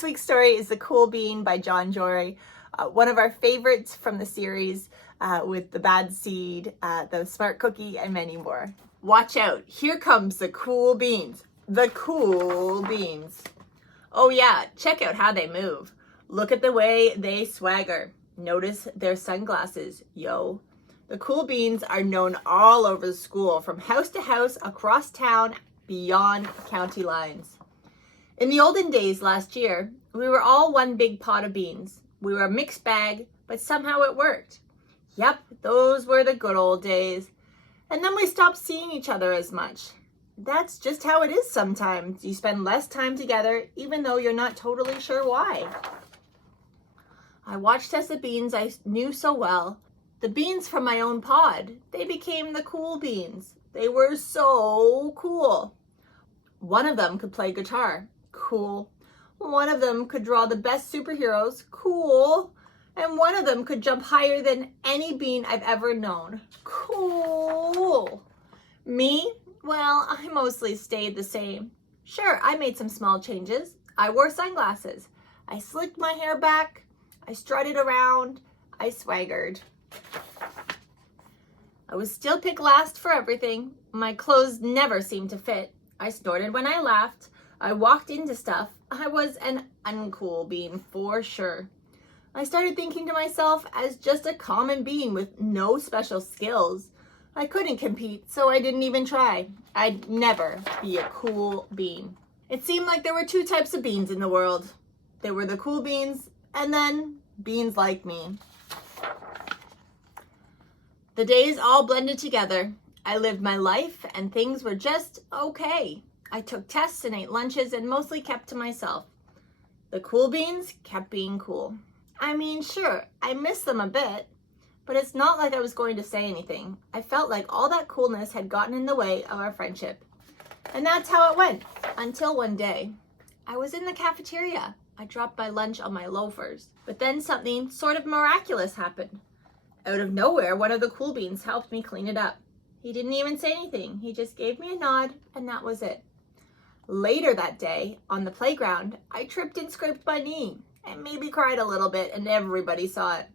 This week's story is The Cool Bean by John Jory, one of our favorites from the series, with the bad seed, the smart cookie, and many more. Watch out, here comes the cool beans. The cool beans. Oh yeah, check out how they move. Look at the way they swagger. Notice their sunglasses, yo. The cool beans are known all over the school, from house to house, across town, beyond county lines. In the olden days last year, we were all one big pot of beans. We were a mixed bag, but somehow it worked. Yep, those were the good old days. And then we stopped seeing each other as much. That's just how it is sometimes. You spend less time together, even though you're not totally sure why. I watched as the beans I knew so well, the beans from my own pod, they became the cool beans. They were so cool. One of them could play guitar. Cool. One of them could draw the best superheroes. Cool. And one of them could jump higher than any bean I've ever known. Cool. Me? Well, I mostly stayed the same. Sure, I made some small changes. I wore sunglasses. I slicked my hair back. I strutted around. I swaggered. I was still picked last for everything. My clothes never seemed to fit. I snorted when I laughed. I walked into stuff. I was an uncool bean for sure. I started thinking to myself as just a common bean with no special skills. I couldn't compete, so I didn't even try. I'd never be a cool bean. It seemed like there were two types of beans in the world. There were the cool beans, and then beans like me. The days all blended together. I lived my life, and things were just okay. I took tests and ate lunches and mostly kept to myself. The cool beans kept being cool. I mean, sure, I miss them a bit, but it's not like I was going to say anything. I felt like all that coolness had gotten in the way of our friendship. And that's how it went, until one day. I was in the cafeteria. I dropped my lunch on my loafers, but then something sort of miraculous happened. Out of nowhere, one of the cool beans helped me clean it up. He didn't even say anything. He just gave me a nod, and that was it. Later that day, on the playground, I tripped and scraped my knee, and maybe cried a little bit, and everybody saw it.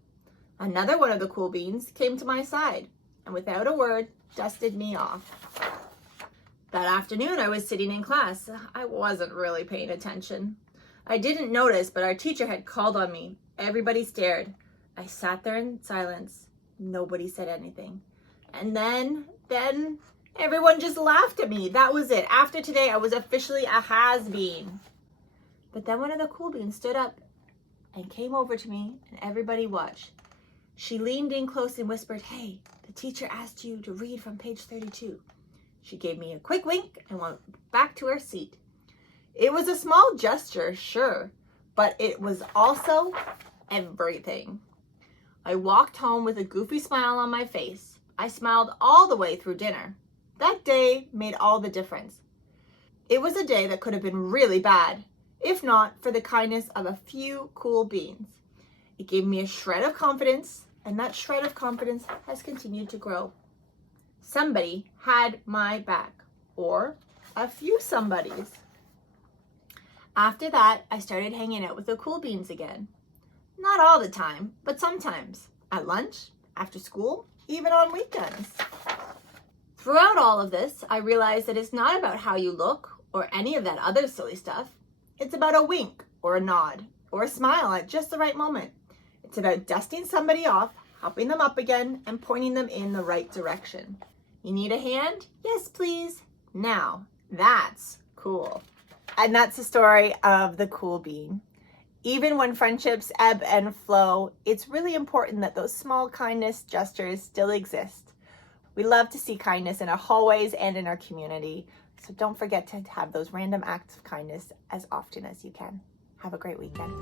Another one of the cool beans came to my side, and without a word, dusted me off. That afternoon, I was sitting in class. I wasn't really paying attention. I didn't notice, but our teacher had called on me. Everybody stared. I sat there in silence. Nobody said anything. And then everyone just laughed at me. That was it. After today, I was officially a has-been. But then one of the cool beans stood up and came over to me, and everybody watched. She leaned in close and whispered, "Hey, the teacher asked you to read from page 32. She gave me a quick wink and went back to her seat. It was a small gesture, sure, but it was also everything. I walked home with a goofy smile on my face. I smiled all the way through dinner. That day made all the difference. It was a day that could have been really bad, if not for the kindness of a few cool beans. It gave me a shred of confidence, and that shred of confidence has continued to grow. Somebody had my back, or a few somebodies. After that, I started hanging out with the cool beans again. Not all the time, but sometimes. At lunch, after school, even on weekends. Throughout all of this, I realized that it's not about how you look or any of that other silly stuff. It's about a wink or a nod or a smile at just the right moment. It's about dusting somebody off, helping them up again, and pointing them in the right direction. You need a hand? Yes, please. Now, that's cool. And that's the story of the cool bean. Even when friendships ebb and flow, it's really important that those small kindness gestures still exist. We love to see kindness in our hallways and in our community. So don't forget to have those random acts of kindness as often as you can. Have a great weekend.